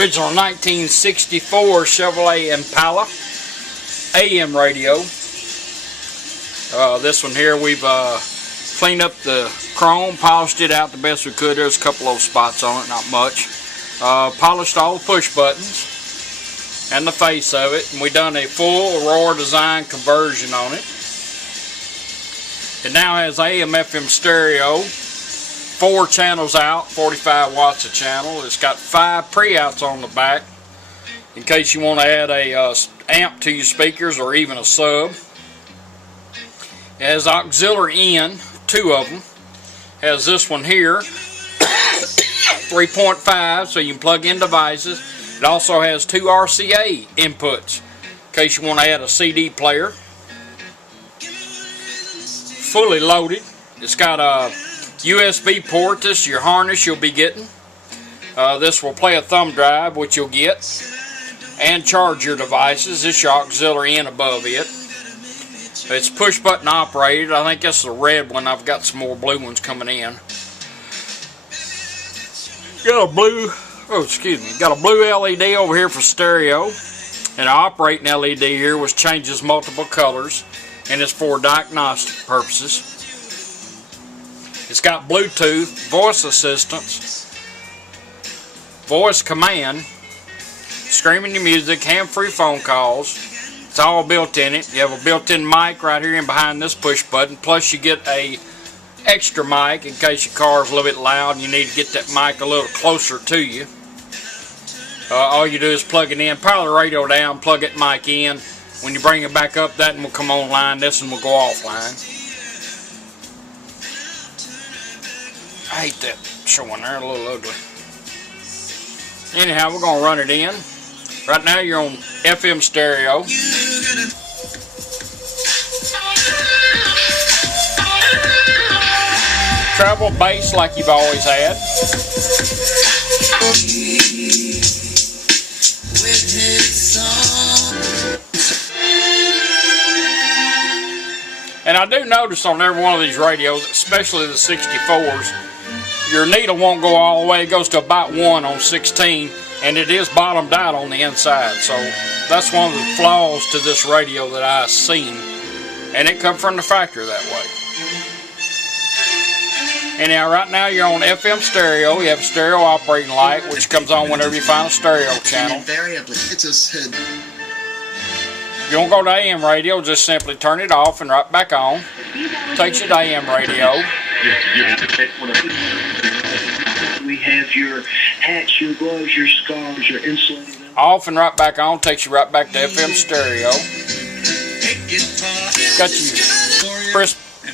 Original 1964 Chevrolet Impala AM radio. This one here, we've cleaned up the chrome, polished it out the best we could. There's a couple of spots on it, not much. Polished all the push buttons and the face of it, and we done a full Aurora Design conversion on it. It now has AM FM stereo, 4 channels out, 45 watts a channel. It's got 5 pre-outs on the back in case you want to add a amp to your speakers or even a sub. It has auxiliary in, 2 of them. Has this one here, 3.5, so you can plug in devices. It also has 2 RCA inputs in case you want to add a CD player. Fully loaded. It's got a USB port. This is your harness you'll be getting. This will play a thumb drive, which you'll get, and charge your devices. This is your auxiliary in above it. It's push button operated. I think this is a red one. I've got some more blue ones coming in. Got a blue, got a blue LED over here for stereo, and an operating LED here which changes multiple colors, and it's for diagnostic purposes. It's got Bluetooth, voice assistance, voice command, streaming your music, hand-free phone calls. It's all built in it. You have a built-in mic right here and behind this push button, plus you get a extra mic in case your car is a little bit loud and you need to get that mic a little closer to you. All you do is plug it in, power the radio down, plug that mic in. When you bring it back up, that one will come online, this one will go offline. I hate that showing there, a little ugly. Anyhow, we're going to run it in. Right now you're on FM stereo. Treble bass like you've always had. And I do notice on every one of these radios, especially the 64s, your needle won't go all the way. It goes to about 1 on 16, and it is bottomed out on the inside. So that's one of the flaws to this radio that I've seen, and it comes from the factory that way. Anyhow, right now you're on FM stereo. You have a stereo operating light, which comes on whenever you find a stereo channel. If you don't go to AM radio, just simply turn it off and right back on. Takes you to AM radio. We have your hats, your gloves, your scarves, your insulated. Off and right back on, takes you right back to FM stereo. Got your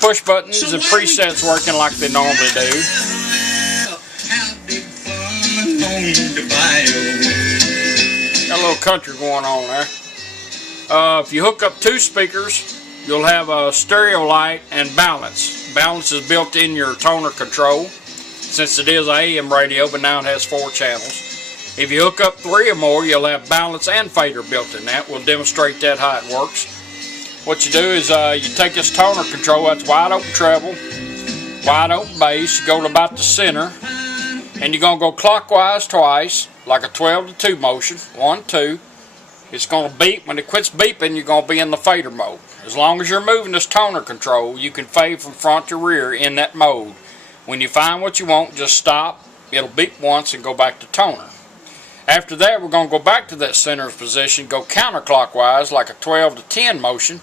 push buttons and presets working like they normally do. Got a little country going on there. If you hook up 2 speakers, you'll have a stereo light and balance. Balance is built in your toner control, since it is an AM radio, but now it has 4 channels. If you hook up 3 or more, you'll have balance and fader built in that. We'll demonstrate that how it works. What you do is you take this toner control, that's wide open treble, wide open bass, you go to about the center, and you're going to go clockwise twice, like a 12 to 2 motion, 1, 2. It's going to beep. When it quits beeping, you're going to be in the fader mode. As long as you're moving this toner control, you can fade from front to rear in that mode. When you find what you want, just stop. It'll beep once and go back to toner. After that, we're going to go back to that center position, go counterclockwise like a 12 to 10 motion.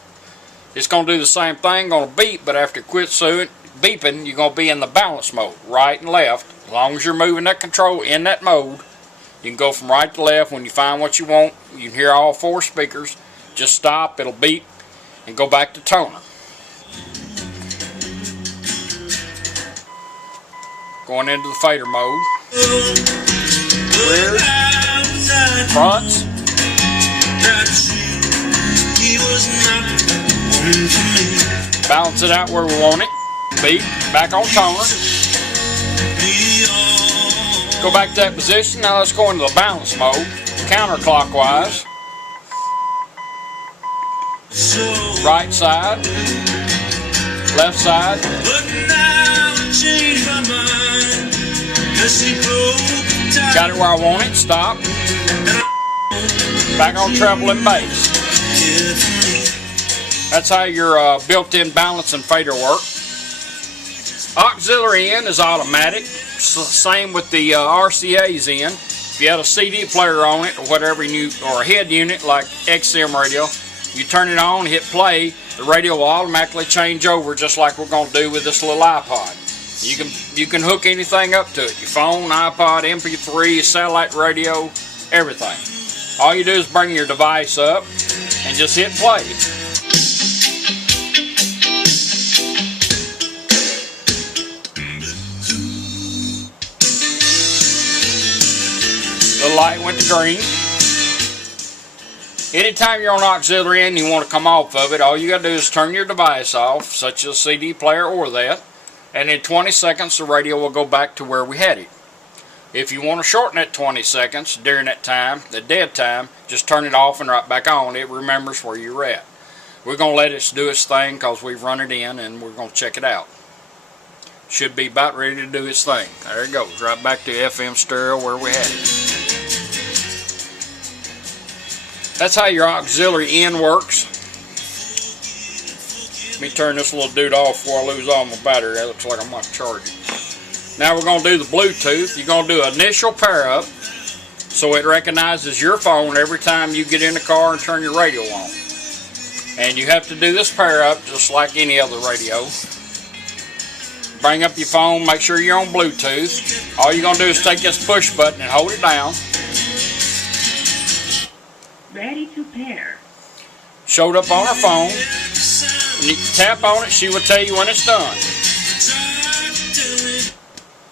It's going to do the same thing, going to beep, but after it quits beeping, you're going to be in the balance mode, right and left. As long as you're moving that control in that mode, you can go from right to left. When you find what you want, you can hear all 4 speakers. Just stop, it'll beep, and go back to toner. Going into the fader mode. Rear, fronts. Balance it out where we want it. Beep, back on toner. Go back to that position. Now let's go into the balance mode. Counterclockwise. Right side. Left side. Got it where I want it, stop. Back on treble and bass. That's how your built-in balance and fader work. Auxiliary in is automatic. Same with the RCAs in. If you had a CD player on it or whatever, or a head unit like XM radio, you turn it on, hit play, the radio will automatically change over, just like we're going to do with this little iPod. You can hook anything up to it. Your phone, iPod, MP3, satellite radio, everything. All you do is bring your device up and just hit play. The light went to green. Anytime you're on auxiliary and you want to come off of it, all you got to do is turn your device off, such as a CD player or that, and in 20 seconds the radio will go back to where we had it. If you want to shorten that 20 seconds during that time, the dead time, just turn it off and right back on. It remembers where you're at. We're going to let it do its thing because we've run it in and we're going to check it out. Should be about ready to do its thing. There it goes, right back to FM stereo where we had it. That's how your auxiliary in works. Let me turn this little dude off before I lose all my battery. That looks like I'm going to charge it. Now we're going to do the Bluetooth. You're going to do initial pair up so it recognizes your phone every time you get in the car and turn your radio on. And you have to do this pair up just like any other radio. Bring up your phone, make sure you're on Bluetooth. All you're going to do is take this push button and hold it down. Ready to pair. Showed up on her phone. When you tap on it, she will tell you when it's done.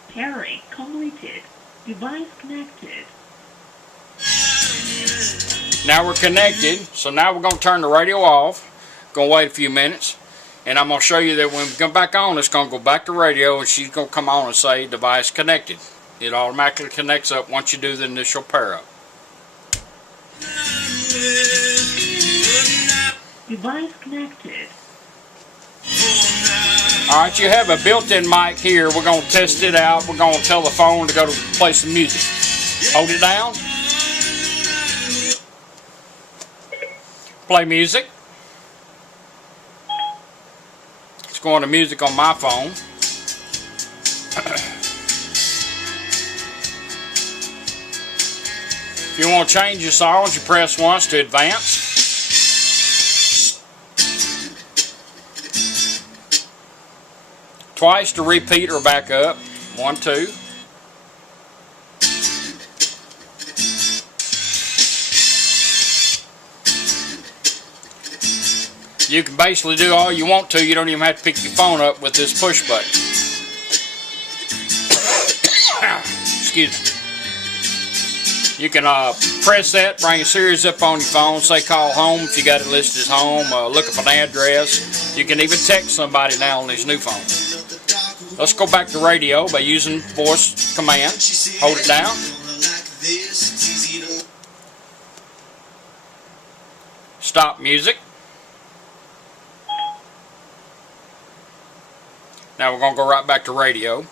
Pairing completed. Device connected. Now we're connected, so now we're going to turn the radio off. Going to wait a few minutes, and I'm going to show you that when we come back on, it's going to go back to radio, and she's going to come on and say device connected. It automatically connects up once you do the initial pair up. Device connected. Alright, you have a built-in mic here. We're going to test it out. We're going to tell the phone to go to play some music. Hold it down. Play music. It's going to music on my phone. If you want to change your songs, you press once to advance. Twice to repeat or back up. 1, 2. You can basically do all you want to. You don't even have to pick your phone up with this push button. Excuse me. You can press that, bring a series up on your phone, say call home if you got it listed as home, look up an address. You can even text somebody now on these new phones. Let's go back to radio by using voice command. Hold it down. Stop music. Now we're going to go right back to radio.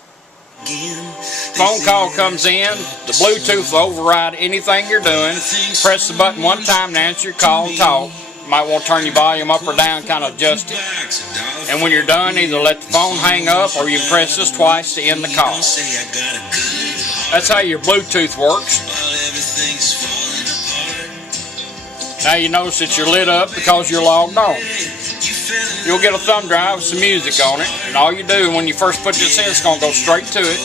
Phone call comes in, the Bluetooth will override anything you're doing. Press the button one time to answer your call and talk. You might want to turn your volume up or down, kind of adjust it. And when you're done, either let the phone hang up or you can press this twice to end the call. That's how your Bluetooth works. Now you notice that you're lit up because you're logged on. You'll get a thumb drive with some music on it, and all you do when you first put this in, it's going to go straight to it.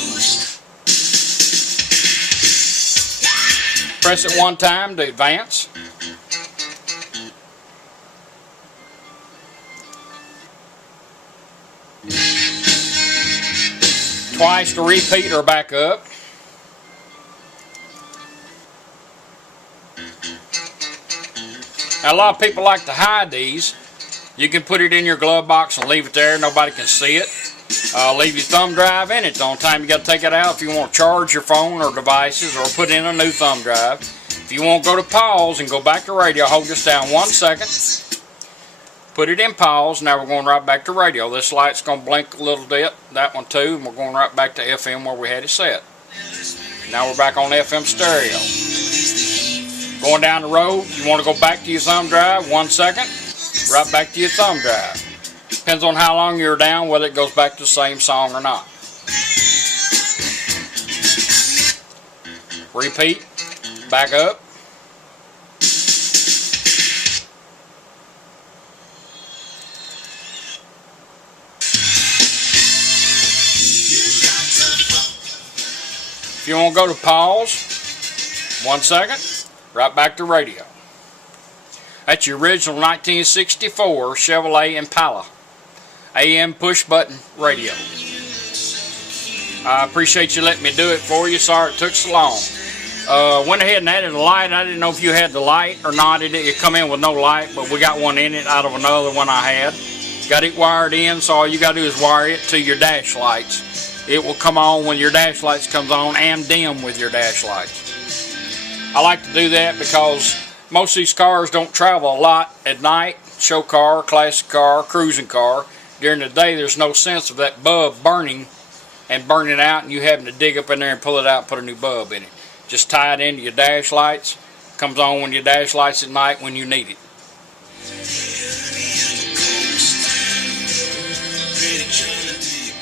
Press it one time to advance. Twice to repeat or back up. Now, a lot of people like to hide these. You can put it in your glove box and leave it there. Nobody can see it. Leave your thumb drive in it. The only time you got to take it out if you want to charge your phone or devices or put in a new thumb drive. If you want to go to pause and go back to radio, hold this down 1 second. Put it in pause. Now we're going right back to radio. This light's going to blink a little bit. That one too. And we're going right back to FM where we had it set. Now we're back on FM stereo. Going down the road, you want to go back to your thumb drive, 1 second, right back to your thumb drive. Depends on how long you're down, whether it goes back to the same song or not. Repeat, back up. If you want to go to pause, 1 second, right back to radio. That's your original 1964 Chevrolet Impala AM push button radio. I appreciate you letting me do it for you. Sorry it took so long. Went ahead and added a light. I didn't know if you had the light or not. It come in with no light, but we got one in it out of another one I had. Got it wired in, so all you got to do is wire it to your dash lights. It will come on when your dash lights comes on and dim with your dash lights. I like to do that because most of these cars don't travel a lot at night. Show car, classic car, cruising car. During the day there's no sense of that bulb burning and burning out and you having to dig up in there and pull it out and put a new bulb in it. Just tie it into your dash lights. Comes on when your dash lights at night when you need it.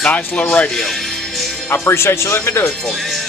Nice little radio. I appreciate you letting me do it for you.